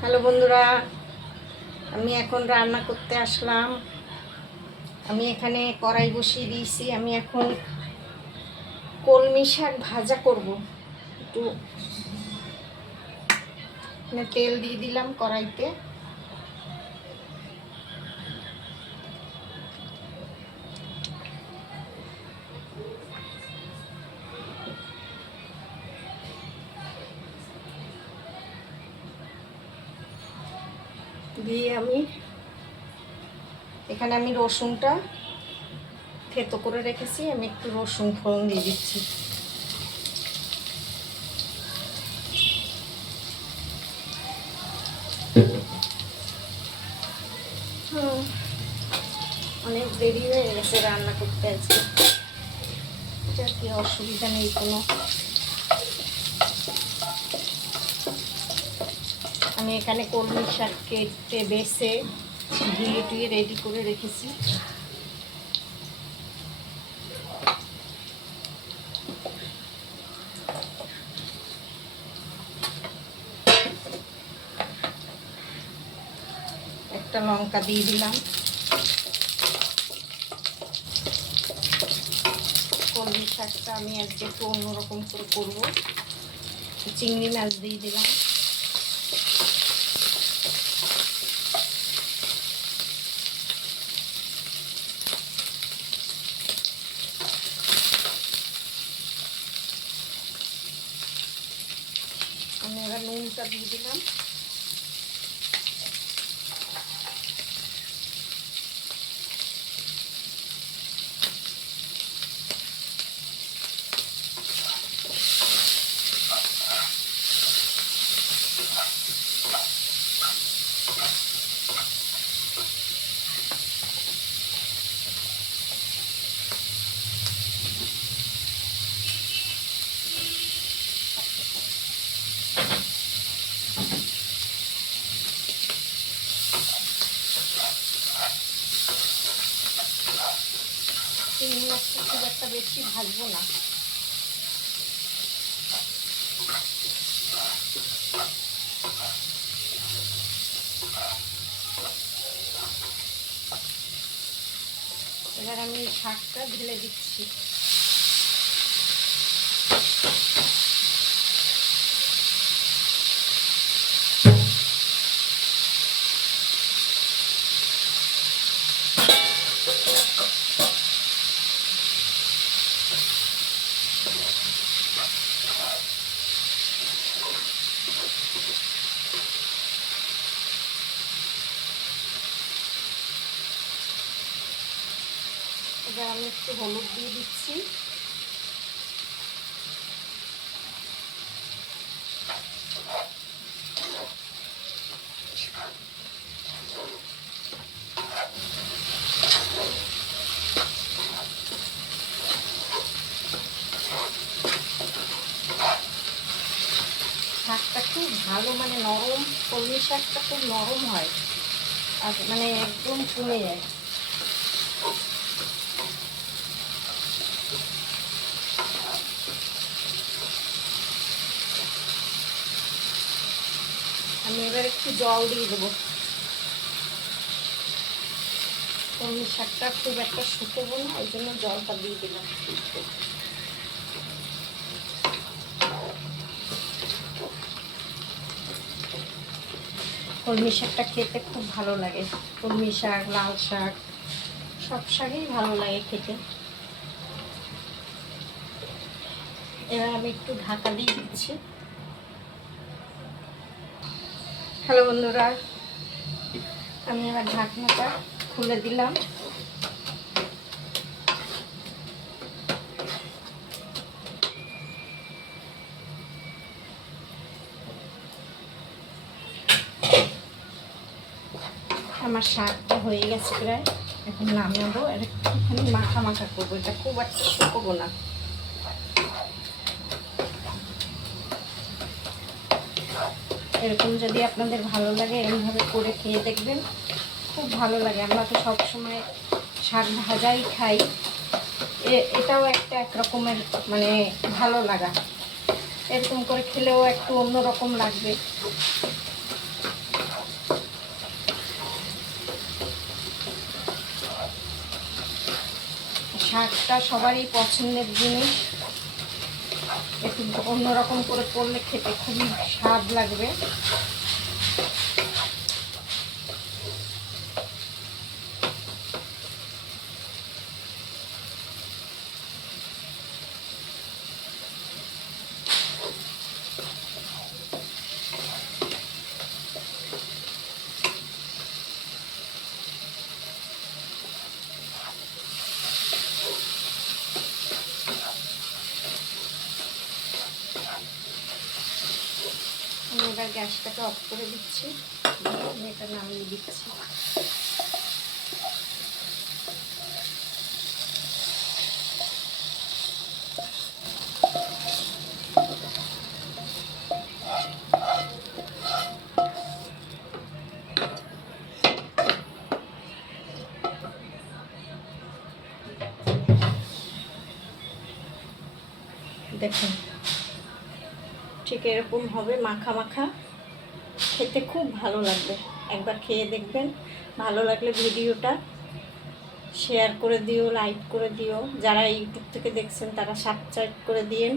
Hello বন্ধুরা, আমি এখন রান্না করতে আসলাম। আমি এখানে কড়াই বসিয়ে দিয়েছি। আমি এখন কলমি শাক ভাজা করব। একটু তেল দিয়ে দিলাম কড়াইতে। দিয়ে এখানে আমি রসুনটা থেতো করে রেখেছি। আমি একটু রসুন ফোড়ন দিয়ে দিচ্ছি। অনেক দেরি হয়ে গেছে রান্না করতে আজকে। এটা কি অসুবিধা নেই কোনো। আমি এখানে কলমি শাক কেটে বেছে ধুয়ে টুয়ে রেডি করে রেখেছি। একটা লঙ্কা দিয়ে দিলাম। কলমি শাকটা আমি আজকে একটু অন্যরকম করে করবো। চিংড়ি মাছ দিয়ে দিলাম। আমি এবার নুনটা দিয়ে দিলাম। চিংড়ি মাছটা খুব একটা বেশি ভাজবো না। এবার আমি শাকটা ঢেলে দিচ্ছি। এবার আমি একটু হলুদ দিয়ে দিচ্ছি। শাকটা খুব ভালো, মানে নরম। কলমি শাকটা খুব নরম হয় আর মানে একদম কমে যায়। আমি এবার একটু জল দিয়ে দেবো। কলমি শাকটা খুব একটা শুকোবো না, ওই জন্য জলটা দিয়ে দিলাম। কলমি শাকটা খেতে খুব ভালো লাগে। কলমি শাক, লাল শাক, সব শাকই ভালো লাগে খেতে। এবার আমি একটু ঢাকা দিয়ে দিচ্ছি। হ্যালো বন্ধুরা, আমি এবার ঢাকনাটা খুলে দিলাম। আমার শাকটা হয়ে গেছে প্রায়। এখন নামাবো। আর একটুখানি মাখা মাখা করবো। এটা খুব একটা শুকোবো না। এরকম যদি আপনাদের ভালো লাগে এরকমভাবে করে খেয়ে দেখবেন, খুব ভালো লাগে। আমরা তো সবসময় শাক ভাজাই খাই। এটাও একটা একরকমের মানে ভালো লাগা। এরকম করে খেলেও একটু অন্যরকম লাগবে। শাকটা সবারই পছন্দের জিনিস, একটু অন্যরকম করে করলে খেতে খুবই স্বাদ লাগবে। আমি এবার গ্যাসটাকে অফ করে দিচ্ছি, এটা নামিয়ে দিচ্ছি। দেখুন ঠিক এরকম হবে, মাখা মাখা, খেতে খুব ভালো লাগবে। একবার খেয়ে দেখবেন, ভালো লাগলে ভিডিওটা শেয়ার করে দিও, লাইক করে দিও, যারা ইউটিউব থেকে দেখছেন তারা সাবস্ক্রাইব করে দিয়েন।